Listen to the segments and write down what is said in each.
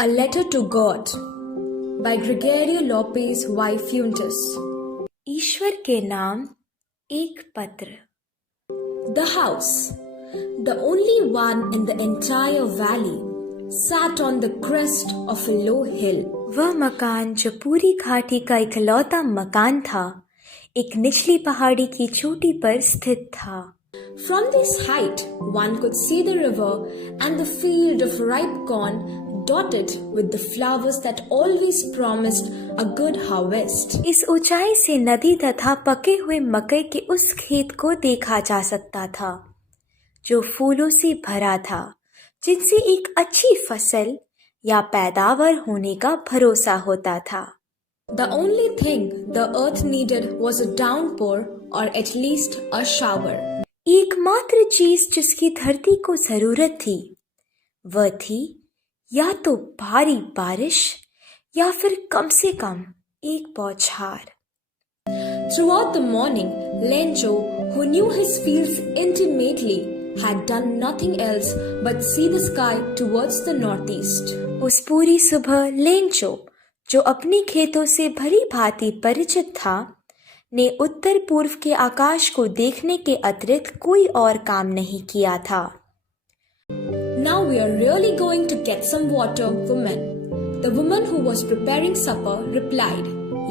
A Letter to God by Gregorio Lopez y Fuentes. ईश्वर के नाम एक पत्र. The house, the only one in the entire valley, sat on the crest of a low hill. वह मकान जो पूरी घाटी का इकलौता मकान था, एक निचली पहाड़ी की चोटी पर स्थित था. From this height, one could see the river and the field of ripe corn dotted with the flowers that always promised a good harvest. इस ऊंचाई से नदी तथा पके हुए मकई के उस खेत को देखा जा सकता था, जो फूलों से भरा था, जिनसे एक अच्छी फसल या पैदावार होने का भरोसा होता था. The only thing the earth needed was a downpour or at least a shower. एकमात्र चीज जिसकी धरती को जरूरत थी, वह थी या तो भारी बारिश या फिर कम से कम एक बौछार. Throughout the morning, Lencho, who knew his fields intimately, had done nothing else but see the sky towards the northeast. उस पूरी सुबह लेंचो, जो अपने खेतों से भली भांति परिचित था, ने उत्तर पूर्व के आकाश को देखने के अतिरिक्त कोई और काम नहीं किया था. Now we are really going to get some water, woman. The woman who was preparing supper replied,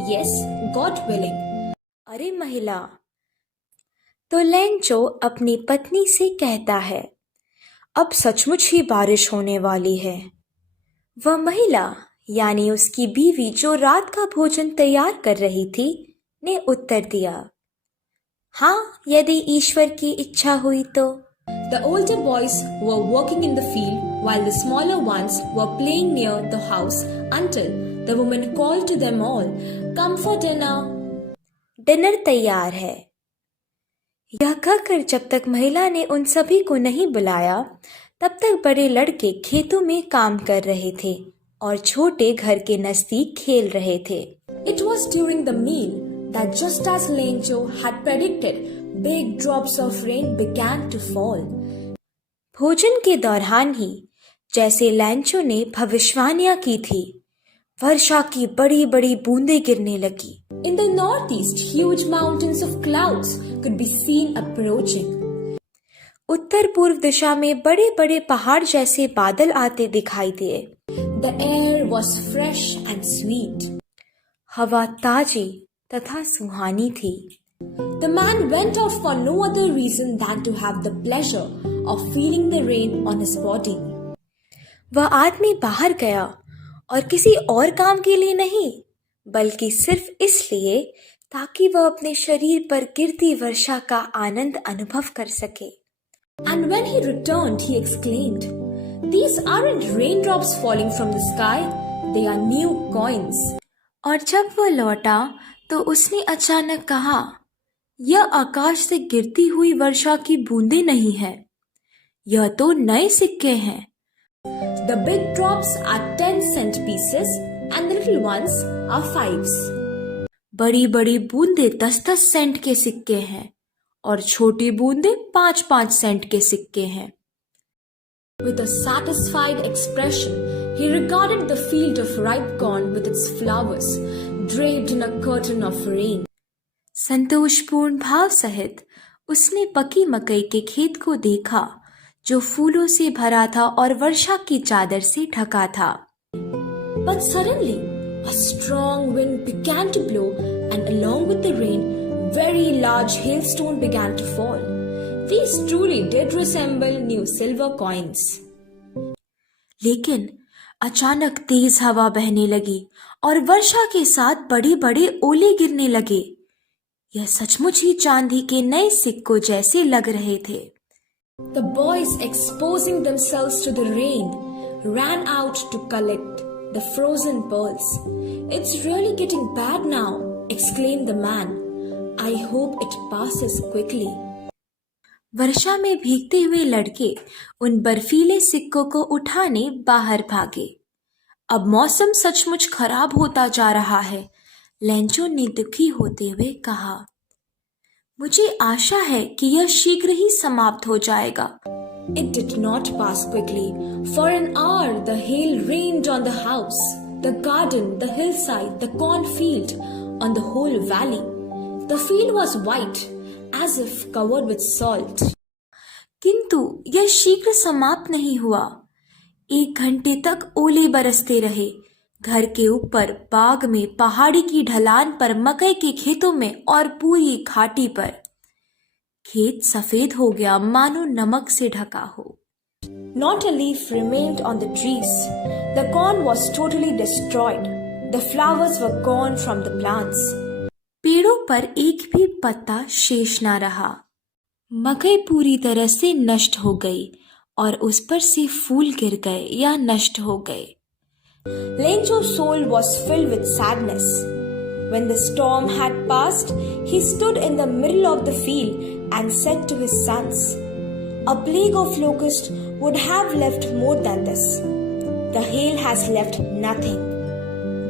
Yes, God willing. अरे महिला. तो लेंचो अपनी पत्नी से कहता है, अब सचमुच ही बारिश होने वाली है. वह महिला यानी उसकी बीवी, जो रात का भोजन तैयार कर रही थी, ने उत्तर दिया, हाँ, यदि ईश्वर की इच्छा हुई तो. The older boys were working in the field while the smaller ones were playing near the house until the woman called to them all, Come for dinner. Dinner तैयार है. यह कहकर जब तक महिला ने उन सभी को नहीं बुलाया, तब तक बड़े लड़के खेतों में काम कर रहे थे और छोटे घर के नजदीक खेल रहे थे. It was during the meal that just as Lencho had predicted, big drops of rain began to fall. भोजन के दौरान ही, जैसे लेंचो ने भविष्यवाणियां की थी, वर्षा की बड़ी बड़ी बूंदें गिरने लगी. In the northeast, huge mountains of clouds could be seen approaching. उत्तर पूर्व दिशा में बड़े बड़े पहाड़ जैसे बादल आते दिखाई दिए. The air was fresh and sweet. हवा ताजी तथा सुहानी थी. The man went off for no other reason than to have the pleasure of feeling the rain on his body. वह आदमी बाहर गया और किसी और काम के लिए नहीं, बल्कि सिर्फ इसलिए ताकि वह अपने शरीर पर गिरती वर्षा का आनंद अनुभव कर सके. And when he returned, he exclaimed, These aren't raindrops falling from the sky, they are new coins. और जब वह लौटा तो उसने अचानक कहा, यह आकाश से गिरती हुई वर्षा की बूंदें नहीं है, यह तो नए सिक्के हैं. The big drops are 10-cent pieces and the little ones are 5s. बड़ी बड़ी बूंदें 10-10 सेंट के सिक्के हैं और छोटी बूंदें 5-5 सेंट के सिक्के हैं. With a satisfied expression, he regarded the field of ripe corn with its flowers, draped in a curtain of rain. संतोषपूर्ण भाव सहित उसने पकी मकई के खेत को देखा, जो फूलों से भरा था और वर्षा की चादर से ढका था. But suddenly, a strong wind began to blow, and along with the rain, very large hailstones began to fall. These truly did resemble new silver coins. लेकिन अचानक तेज हवा बहने लगी और वर्षा के साथ बड़े बड़े ओले गिरने लगे. यह सचमुच ही चांदी के नए सिक्कों जैसे लग रहे थे. The boys, exposing themselves to the rain, ran out to collect the frozen pearls. It's really getting bad now, exclaimed the man. I hope it passes quickly. वर्षा में भीगते हुए लड़के उन बर्फीले सिक्कों को उठाने बाहर भागे. अब मौसम सचमुच खराब होता जा रहा है, लेंचो ने दुखी होते हुए कहा. मुझे आशा है कि यह शीघ्र ही समाप्त हो जाएगा. It did not pass quickly. For an hour, the hail rained on the house, the garden, the hillside, the cornfield, on the whole valley. The field was white, as if covered with salt. किंतु यह शीघ्र समाप्त नहीं हुआ। 1 घंटे तक ओले बरसते रहे। घर के ऊपर, बाग में, पहाड़ी की ढलान पर, मकई के खेतों में और पूरी घाटी पर। खेत सफेद हो गया, मानो नमक से ढका हो। Not a leaf remained on the trees. The corn was totally destroyed. The flowers were gone from the plants. पेड़ों पर एक भी पत्ता शेष ना रहा। मकई पूरी तरह से नष्ट हो गई और उस पर से फूल गिर गए या नष्ट हो गए। Lencho's soul was filled with sadness. When the storm had passed, he stood in the middle of the field and said to his sons, "A plague of locusts would have left more than this. The hail has left nothing.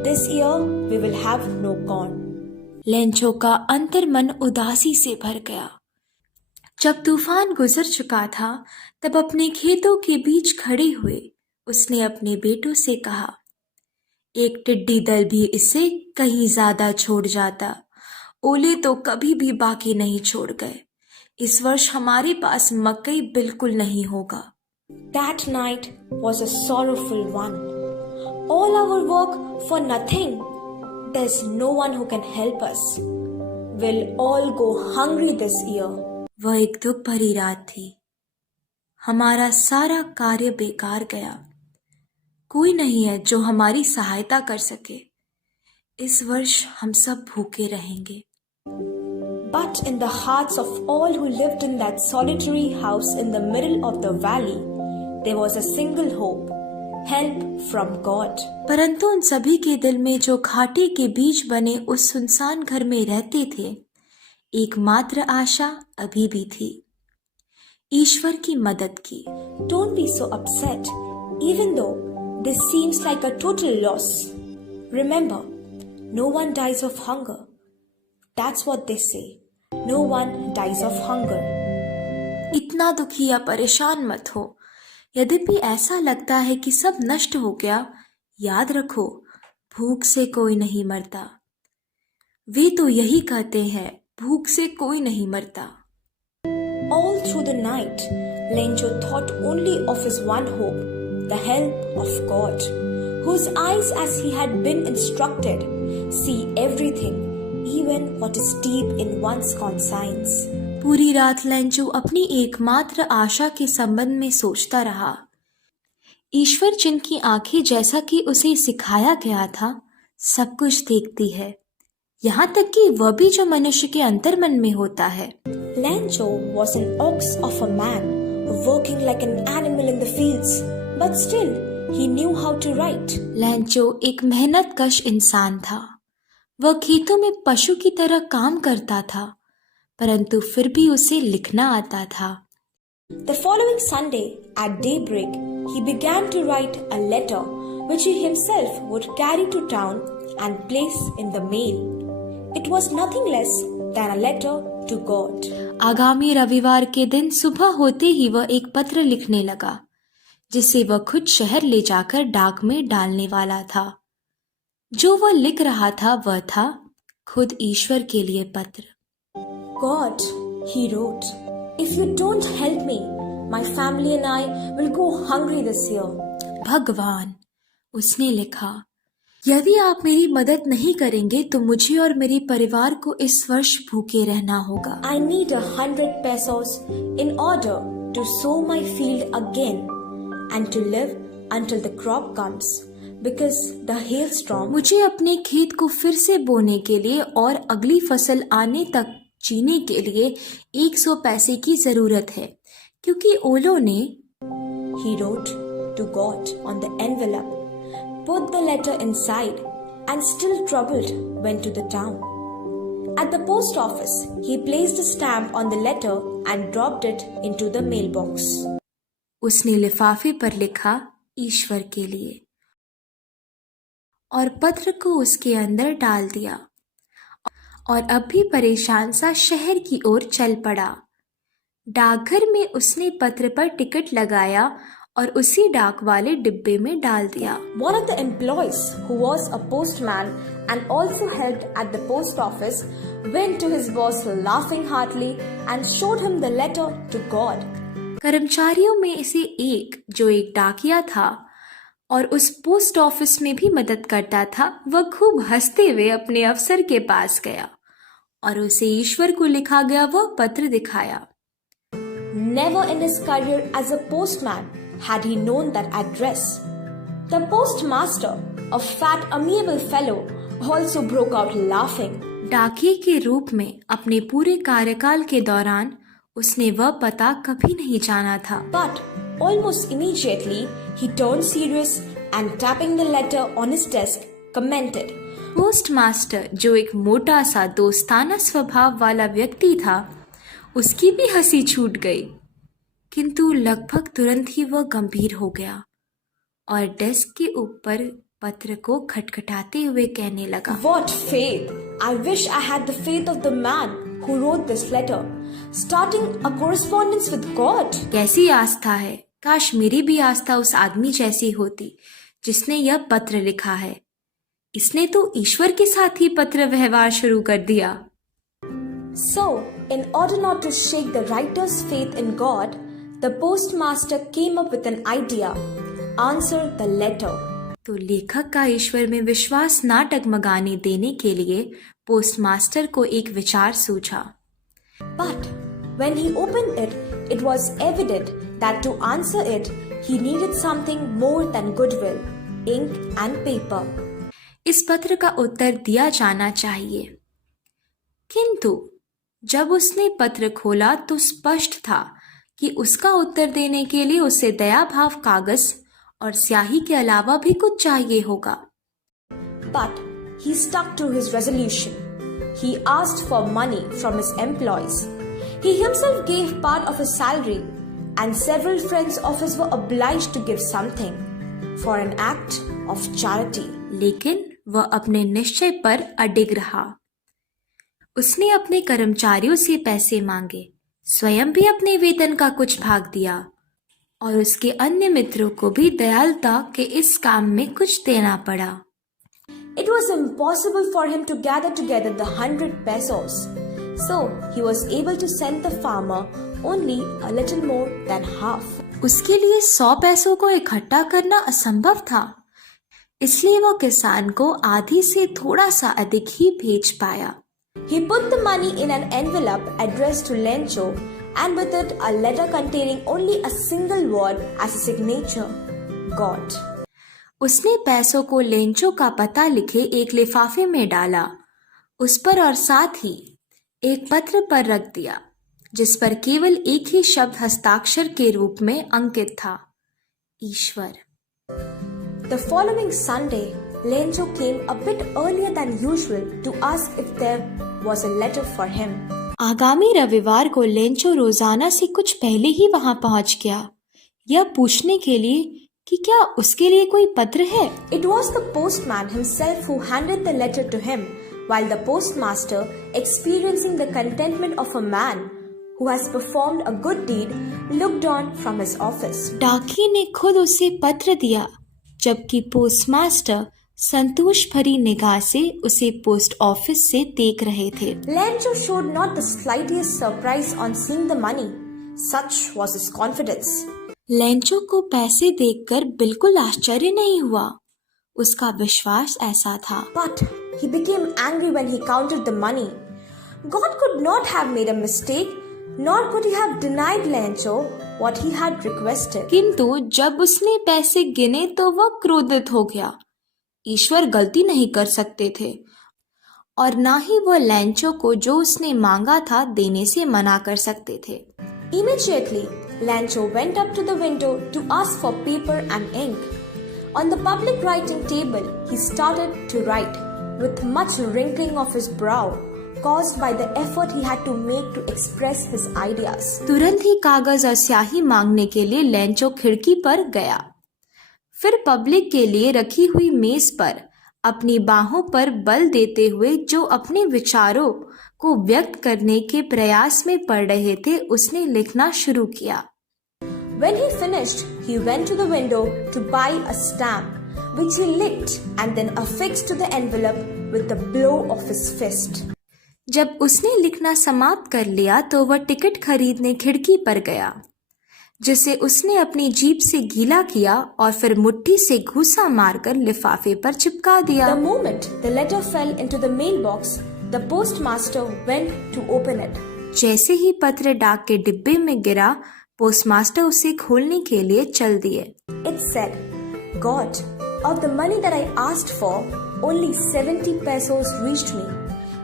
This year we will have no corn." Lencho का अंतर्मन उदासी से भर गया। जब तूफान गुजर चुका था, तब अपने खेतों के बीच खड़े हुए उसने अपने बेटों से कहा, एक टिड्डी दल भी इसे कहीं ज्यादा छोड़ जाता। ओले तो कभी भी बाकी नहीं छोड़ गए। इस वर्ष हमारे पास मकई बिल्कुल नहीं होगा। That night was a sorrowful one. All our work for nothing. There's no one who can help us. We'll all go hungry this year. वह एक दुख भरी रात थी। हमारा सारा कार्य बेकार गया। कोई नहीं है जो हमारी सहायता कर सके। इस वर्ष हम सब भूखे रहेंगे। But in the hearts of all who lived in that solitary house in the middle of the valley, there was a single hope, help from God. परंतु उन सभी के दिल में जो घाटी के बीच बने उस सुनसान घर में रहते थे, एकमात्र आशा अभी भी थी, ईश्वर की मदद की। Don't be so upset, even though this seems like a total loss. Remember, no one dies of hunger. That's what they say. No one dies of hunger. इतना दुखी या परेशान मत हो। यद्यपि ऐसा लगता है कि सब नष्ट हो गया, याद रखो, भूख से कोई नहीं मरता। वे तो यही कहते हैं, भूख से कोई नहीं मरता। All through the night, Lencho thought only of his one hope, the help of God, whose eyes, as he had been instructed, see everything, even what is deep in one's conscience. पूरी रात Lencho अपनी एकमात्र आशा के संबंध में सोचता रहा। ईश्वर जिनकी आंखें, जैसा कि उसे सिखाया गया था, सब कुछ देखती है, यहाँ तक कि वह भी जो मनुष्य के अंतर्मन में होता है। Lencho was an ox of a man, working like an animal in the fields, but still he knew how to write. Lencho एक मेहनतकश इंसान था। वह खेतों में पशु की तरह काम करता था, परंतु फिर भी उसे लिखना आता था। The following Sunday, at daybreak, he began to write a letter which he himself would carry to town and place in the mail. It was nothing less than a letter to God. आगामी रविवार के दिन सुबह होते ही वह एक पत्र लिखने लगा, जिसे वह खुद शहर ले जाकर डाक में डालने वाला था। जो वह लिख रहा था वह था खुद ईश्वर के लिए पत्र। God, he wrote, if you don't help me, my family and I will go hungry this year. भगवान, उसने लिखा, यदि आप मेरी मदद नहीं करेंगे तो मुझे और मेरे परिवार को इस वर्ष भूखे रहना होगा। I need 100 pesos in order to sow my field again and to live until the crop comes, because the hailstorm. मुझे अपने खेत को फिर से बोने के लिए और अगली फसल आने तक जीने के लिए 100 पैसे की जरूरत है, क्योंकि ओलों ने, he wrote to God on the envelope, put the letter inside, and still troubled went to the town. At the post office, he placed a stamp on the letter and dropped it into the mailbox. उसने लिफाफे पर लिखा ईश्वर के लिए और पत्र को उसके अंदर डाल दिया और अब भी परेशान सा शहर की ओर चल पड़ा। डाकघर में उसने पत्र पर टिकट लगाया और उसी डाक वाले डिब्बे में डाल दिया। One of the employees, who was a postman and also helped at the post office, went to his boss laughing heartily and showed him the letter to God. कर्मचारियों में से एक, जो एक डाकिया था और उस पोस्ट ऑफिस में भी मदद करता था, वह खूब हंसते हुए अपने अफसर के पास गया और उसे ईश्वर को लिखा गया वह पत्र दिखाया। Never in his career as a postman had he known that address. The postmaster, a fat, amiable fellow, also broke out laughing. डाकिये के रूप में अपने पूरे कार्यकाल के दौरान उसने वह पता कभी नहीं जाना था। But almost immediately he turned serious and tapping the letter on his desk commented. Postmaster, जो एक मोटा सा दोस्ताना स्वभाव वाला व्यक्ति था, उसकी भी हंसी छूट गई, किंतु लगभग तुरंत ही वह गंभीर हो गया और डेस्क के ऊपर पत्र को खटखटाते हुए कहने लगा, What faith! I wish I had the faith of the man who wrote this letter, starting a correspondence with God. कैसी आस्था है! काश मेरी भी आस्था उस आदमी जैसी होती जिसने यह पत्र लिखा है। इसने तो ईश्वर के साथ ही पत्र व्यवहार शुरू कर दिया। So, in order not to shake the writer's faith in God, the postmaster came up with an idea. Answer the letter. तो लेखक का ईश्वर में विश्वास ना डगमगाने देने के लिए पोस्टमास्टर को एक विचार सूझा। But when he opened it, it was evident that to answer it, he needed something more than goodwill, ink and paper. इस पत्र का उत्तर दिया जाना चाहिए, किंतु जब उसने पत्र खोला तो स्पष्ट था कि उसका उत्तर देने के लिए उसे दया भाव कागज और स्याही के अलावा भी कुछ चाहिए होगा। But he stuck to his resolution. He asked for money from his employees. He himself gave part of his salary, and several friends of his were obliged to give something for an act of charity. लेकिन वह अपने निश्चय पर अडिग रहा। उसने अपने कर्मचारियों से पैसे मांगे, स्वयं भी अपने वेतन का कुछ भाग दिया और उसके अन्य मित्रों को भी दयालुता के इस काम में कुछ देना पड़ा। It was impossible for him to gather together the 100 pesos, so he was able to send the farmer only a little more than half. उसके लिए 100 पैसों को इकट्ठा करना असंभव था, इसलिए वो किसान को आधी से थोड़ा सा अधिक ही भेज पाया। He put the money in an envelope addressed to Lencho, and with it a letter containing only a single word as a signature, God. उसने पैसों को लेंचो का पता लिखे एक लिफाफे में डाला, उस पर और साथ ही एक पत्र पर रख दिया, जिस पर केवल एक ही शब्द हस्ताक्षर के रूप में अंकित था, ईश्वर। The following Sunday, Lencho came a bit earlier than usual to ask if there was a letter for him. आगामी रविवार को लेंचो रोजाना से कुछ पहले ही वहां पहुंच गया, यह पूछने के लिए कि क्या उसके लिए कोई पत्र है। It was the postman himself who handed the letter to him, while the postmaster, experiencing the contentment of a man who has performed a good deed, looked on from his office. डाकिये ने खुद उसे पत्र दिया, जबकि postmaster संतोष भरी निगाह से उसे पोस्ट ऑफिस से देख रहे थे। Lencho showed not the slightest surprise on seeing the money. Such was his confidence. Lencho को पैसे देखकर बिल्कुल आश्चर्य नहीं हुआ, उसका विश्वास ऐसा था। But he became angry when he counted the money. God could not have made a mistake, nor could he have denied Lencho what he had requested. किंतु जब उसने पैसे गिने तो वह क्रोधित हो गया। ईश्वर गलती नहीं कर सकते थे और ना ही वह लेंचो को जो उसने मांगा था देने से मना कर सकते थे। Immediately, Lencho went up to the window to ask for paper and ink. On the public writing table, he started to write, with much wrinkling of his brow, caused by the effort he had to make to express his ideas. तुरंत ही कागज और स्याही मांगने के लिए Lencho खिड़की पर गया। फिर पब्लिक के लिए रखी हुई मेज पर अपनी बाहों पर बल देते हुए जो अपने विचारों को व्यक्त करने के प्रयास में पड़ रहे थे, उसने लिखना शुरू किया। When he finished, he went to the window to buy a stamp, which he licked and then affixed to the envelope with a blow of his fist. जब उसने लिखना समाप्त कर लिया तो वह टिकट खरीदने खिड़की पर गया, जिसे उसने अपनी जीभ से गीला किया और फिर मुट्ठी से घूसा मारकर लिफाफे पर चिपका दिया। The moment the letter fell into the mailbox, the postmaster went to open it. जैसे ही पत्र डाक के डिब्बे में गिरा, पोस्टमास्टर उसे खोलने के लिए चल दिए। It said, God, of the money that I asked for, only 70 pesos reached me.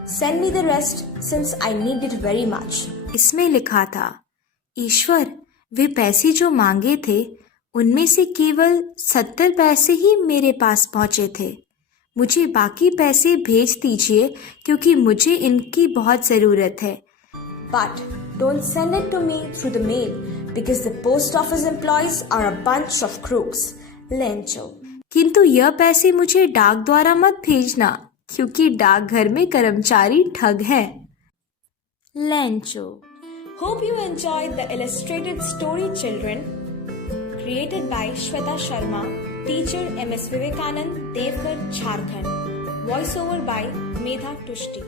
Send me the rest since I need it very much. इसमें लिखा था, ईश्वर, वे पैसे जो मांगे थे उनमें से केवल 70 पैसे ही मेरे पास पहुंचे थे। मुझे बाकी पैसे भेज दीजिए क्योंकि मुझे इनकी बहुत ज़रूरत है। But don't send it to me through the mail because the post office employees are a bunch of crooks. Lencho. किंतु यह पैसे मुझे डाक द्वारा मत भेजना क्योंकि डाकघर में कर्मचारी ठग हैं। Lencho. Hope you enjoyed the illustrated story, children, created by Shweta Sharma, teacher MS Vivekanand, Devgarh, Jharkhand. Voice over by Medha Tushti.